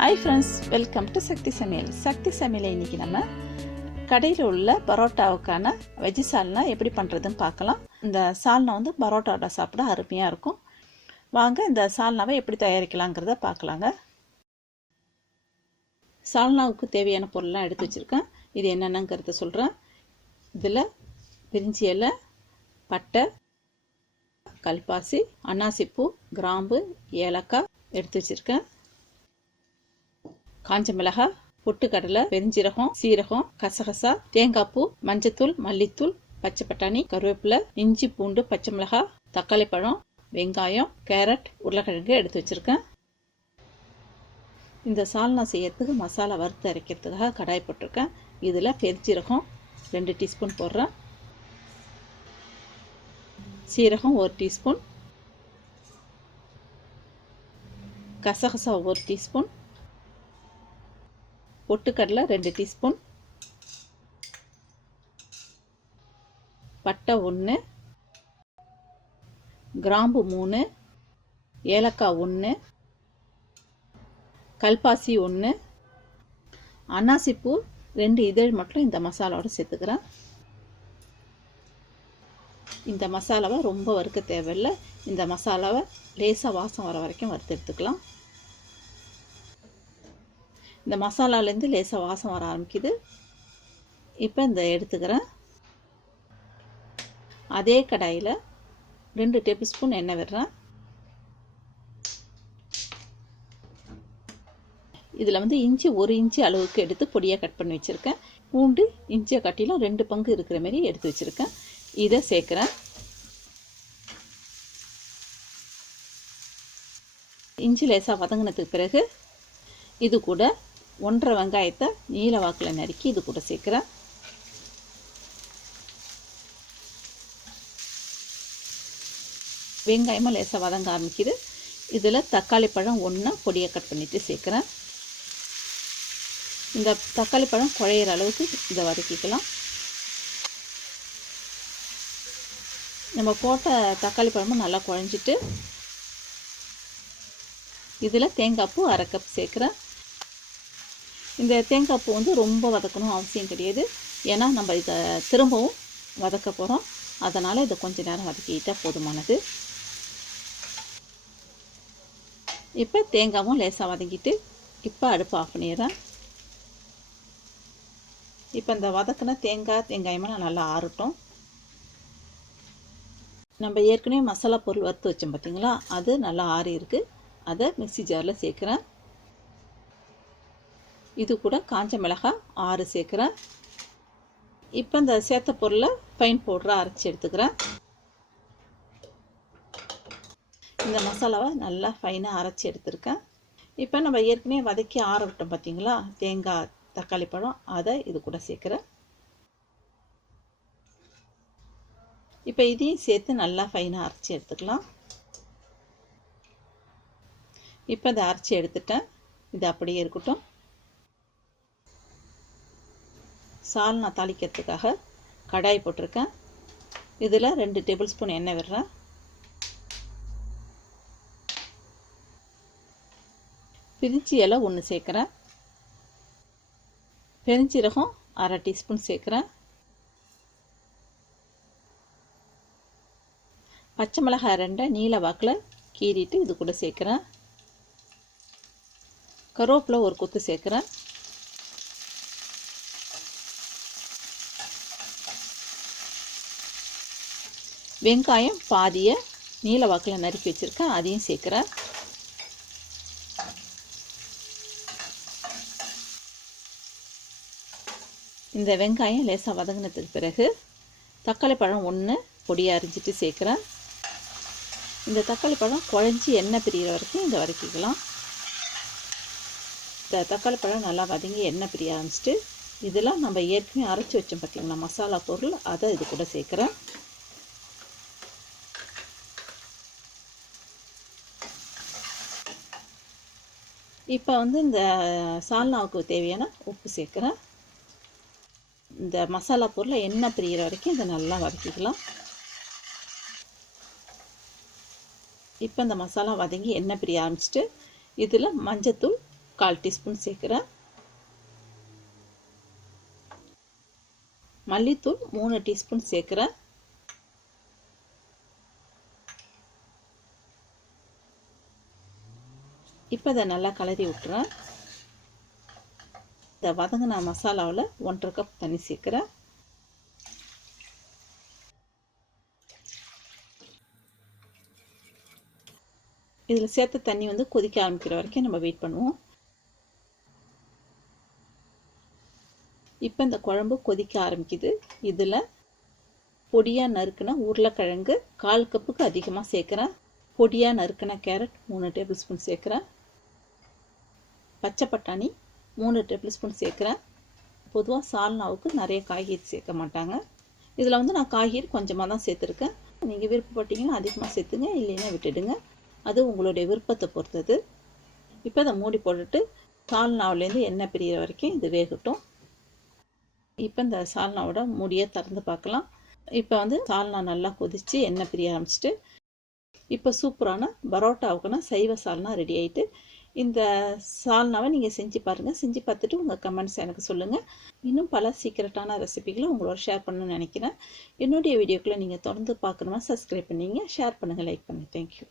Hi friends welcome to Sakthi Samayal Sakthi சமையலை இன்றைக்கி நம்ம கடையில் உள்ள பரோட்டாவுக்கான வெஜ்ஜி சால்னா எப்படி பண்ணுறதுன்னு பார்க்கலாம். இந்த சால்னா வந்து பரோட்டாவோட சாப்பிட அருமையாக இருக்கும். வாங்க இந்த சால்னாவை எப்படி தயாரிக்கலாங்கிறத பார்க்கலாங்க. சால்னாவுக்கு தேவையான பொருள்லாம் எடுத்து வச்சுருக்கேன். இது என்னென்னங்கிறத சொல்கிறேன் இதில் பிரிஞ்சி இலை பட்டை கல்பாசி அன்னாசிப்பூ கிராம்பு ஏலக்காய் எடுத்து வச்சுருக்கேன். காஞ்ச மிளகாய் பொட்டுக்கடலை பெருஞ்சீரகம் சீரகம் கசகசா தேங்காய் பூ மஞ்சத்தூள் மல்லித்தூள் பச்சை பட்டாணி கருவேப்பிலை இஞ்சி பூண்டு பச்சை மிளகாய் தக்காளி பழம் வெங்காயம் கேரட் உருளைக்கிழங்கு எடுத்து வச்சுருக்கேன். இந்த சால்னா செய்யறதுக்கு மசாலா வறுத்து அரைக்கிறதுக்காக கடாய் போட்டிருக்கேன். இதில் பெருஞ்சீரகம் ரெண்டு டீஸ்பூன் போடுறேன். சீரகம் ஒரு டீஸ்பூன். கசகசா ஒரு டீஸ்பூன். பொட்டுக்கடலை ரெண்டு டீஸ்பூன். பட்டை ஒன்று கிராம்பு மூணு. ஏலக்காய் ஒன்று கல்பாசி ஒன்று அன்னாசிப்பூ ரெண்டு இதழ் மட்டும் இந்த மசாலாவோட சேர்த்துக்கிறேன். இந்த மசாலாவை ரொம்ப வறுக்க தேவையில்லை. இந்த மசாலாவை லேசாக வாசம் வர வரைக்கும் வறுத்து எடுத்துக்கலாம். இந்த மசாலாலேருந்து லேசாக வாசம் வர ஆரம்பிக்குது. இப்போ இந்த எடுத்துக்கிறேன். அதே கடாயில் ரெண்டு டேபிள் ஸ்பூன் எண்ணெய் விடுறேன். இதில் வந்து இஞ்சி ஒரு இன்ச்சு அளவுக்கு எடுத்து பொடியாக கட் பண்ணி வச்சுருக்கேன். பூண்டு இஞ்சியை கட்டிலும் ரெண்டு பங்கு இருக்கிற மாதிரி எடுத்து வச்சுருக்கேன். இதை சேர்க்குறேன். இஞ்சி லேசாக வதங்கினதுக்கு பிறகு இது கூட ஒன்றரை வெங்காயத்தை நீல வாக்கில் நறுக்கி இது கூட சேர்க்குறேன். வெங்காயமாக லேசாக வதங்க ஆரம்பிக்குது. இதில் தக்காளி பழம் ஒன்று பொடியை கட் பண்ணிவிட்டு சேர்க்குறேன். இந்த தக்காளி பழம் குழையிற அளவுக்கு இதை வதக்கிக்கலாம். நம்ம போட்ட தக்காளி பழமும் நல்லா குழஞ்சிட்டு இதில் தேங்காய் பூ அரை கப் சேர்க்குறேன். இந்த தேங்காய் பூ வந்து ரொம்ப வதக்கணும் அவசியம் கிடையாது. ஏன்னா நம்ம இதை திரும்பவும் வதக்க போகிறோம் அதனால் இதை கொஞ்சம் நேரம் வதக்கிட்டால் போதுமானது. இப்போ தேங்காயும் லேசாக வதக்கிட்டு இப்போ அடுப்பு ஆஃப் பண்ணிடுறேன். இப்போ இந்த வதக்கின தேங்காய் தேங்காயமாக நல்லா ஆறட்டும். நம்ம ஏற்கனவே மசாலா பொருள் வறுத்து வச்சோம் பார்த்திங்களா அது நல்லா ஆறி இருக்குது அதை மிக்சி ஜாரில் சேர்க்குறேன். இது கூட காஞ்ச மிளகாய் ஆறு சேர்க்குறேன். இப்போ இந்த சேர்த்த பொருளை பைன் பவுடரை அரைச்சி எடுத்துக்கிறேன். இந்த மசாலாவை நல்லா ஃபைனாக அரைச்சி எடுத்துருக்கேன். இப்போ நம்ம ஏற்கனவே வதக்கி ஆற விட்டோம் பார்த்தீங்களா தேங்காய் தக்காளி பழம் அதை இது கூட சேர்க்குறேன். இப்போ இதையும் சேர்த்து நல்லா ஃபைனாக அரைச்சி எடுத்துக்கலாம். இப்போ இதை அரைச்சி எடுத்துட்டேன். இது அப்படியே இருக்கட்டும். சால்னா தாளிக்கிறதுக்காக கடாய் போட்டிருக்கேன். இதில் ரெண்டு டேபிள் ஸ்பூன் எண்ணெய் விடுறேன். பிரிஞ்சி இலை ஒன்று சேர்க்குறேன். பெருஞ்சீரகம் அரை டீஸ்பூன் சேர்க்குறேன். பச்சை மிளகாய் ரெண்டை நீல வாக்கில் கீறிட்டு இது கூட சேர்க்குறேன். கருவேப்பிலை ஒரு கொத்து சேர்க்குறேன். வெங்காயம் பாதியை நீல வாக்கில் நறுக்கி வச்சுருக்கேன். அதையும் சேர்க்குறேன். இந்த வெங்காயம் லேசாக வதங்கினதுக்கு பிறகு தக்காளி பழம் ஒன்று பொடியாக அரிஞ்சிட்டு சேர்க்குறேன். இந்த தக்காளி பழம் குழஞ்சி எண்ணெய் பிரிகிற வரைக்கும் இதை வதக்கிக்கலாம். இந்த தக்காளி பழம் நல்லா வதங்கி எண்ணெய் பிரிய ஆரம்பிச்சிட்டு இதெல்லாம் நம்ம ஏற்கனவே அரைச்சி வச்சோம் பார்த்திங்களா மசாலா பொருள் அதை இது கூட சேர்க்குறேன். இப்போ வந்து இந்த சால்னாவுக்கு தேவையான உப்பு சேர்க்குறேன். இந்த மசாலா பொருளை எண்ணெய் பிரிகிற வரைக்கும் இதை நல்லா வதக்கிக்கலாம். இப்போ இந்த மசாலா வதங்கி எண்ணெய் பிரிய ஆரம்பிச்சிட்டு இதில் மஞ்சத்தூள் கால் டீஸ்பூன் சேர்க்குறேன். மல்லித்தூள் மூணு டீஸ்பூன் சேர்க்குறேன். இப்போ இதை நல்லா கலரி விட்டுறேன். இந்த வதங்கின மசாலாவில் ஒன்றரை கப் தண்ணி சேர்க்குறேன். இதில் சேர்த்த தண்ணி வந்து கொதிக்க ஆரம்பிக்கிற வரைக்கும் நம்ம வெயிட் பண்ணுவோம். இப்போ இந்த குழம்பு கொதிக்க ஆரம்பிக்குது. இதில் பொடியாக நறுக்கின உருளைக்கிழங்கு கால் கப்புக்கு அதிகமாக சேர்க்குறேன். பொடியாக நறுக்கின கேரட் மூணு டேபிள் ஸ்பூன் சேர்க்குறேன். பச்சை பட்டாணி மூணு டேபிள் ஸ்பூன் சேர்க்குறேன். பொதுவாக சால்னாவுக்கு நிறைய காய்கறி சேர்க்க மாட்டாங்க. இதில் வந்து நான் காய்கறி கொஞ்சமாக தான் சேர்த்துருக்கேன். நீங்கள் விருப்பப்பட்டீங்கன்னா அதிகமாக சேர்த்துங்க இல்லைன்னா விட்டுடுங்க. அது உங்களுடைய விருப்பத்தை பொறுத்தது. இப்போ இதை மூடி போட்டுட்டு சால்னாவிலேருந்து எண்ணெய் பிரிகிற வரைக்கும் இது வேகட்டும். இப்போ இந்த சால்னாவோட மூடியை திறந்து பார்க்கலாம். இப்போ வந்து சால்னா நல்லா கொதித்து எண்ணெய் பிரிய ஆரம்பிச்சிட்டு இப்போ சூப்பரான பரோட்டாவுக்குன்னா சைவ சால்னா ரெடி ஆகிட்டு இந்த சால்னாவை நீங்கள் செஞ்சு பாருங்கள் செஞ்சு பார்த்துட்டு உங்கள் கமெண்ட்ஸ் எனக்கு சொல்லுங்கள் இன்னும் பல சீக்கிரட்டான ரெசிபிகளை உங்களோட ஷேர் பண்ணணும்னு நினைக்கிறேன். என்னுடைய வீடியோக்களை நீங்கள் தொடர்ந்து பார்க்கணுமா சப்ஸ்கிரைப் பண்ணிங்க. ஷேர் பண்ணுங்கள் லைக் பண்ணுங்கள் தேங்க்யூ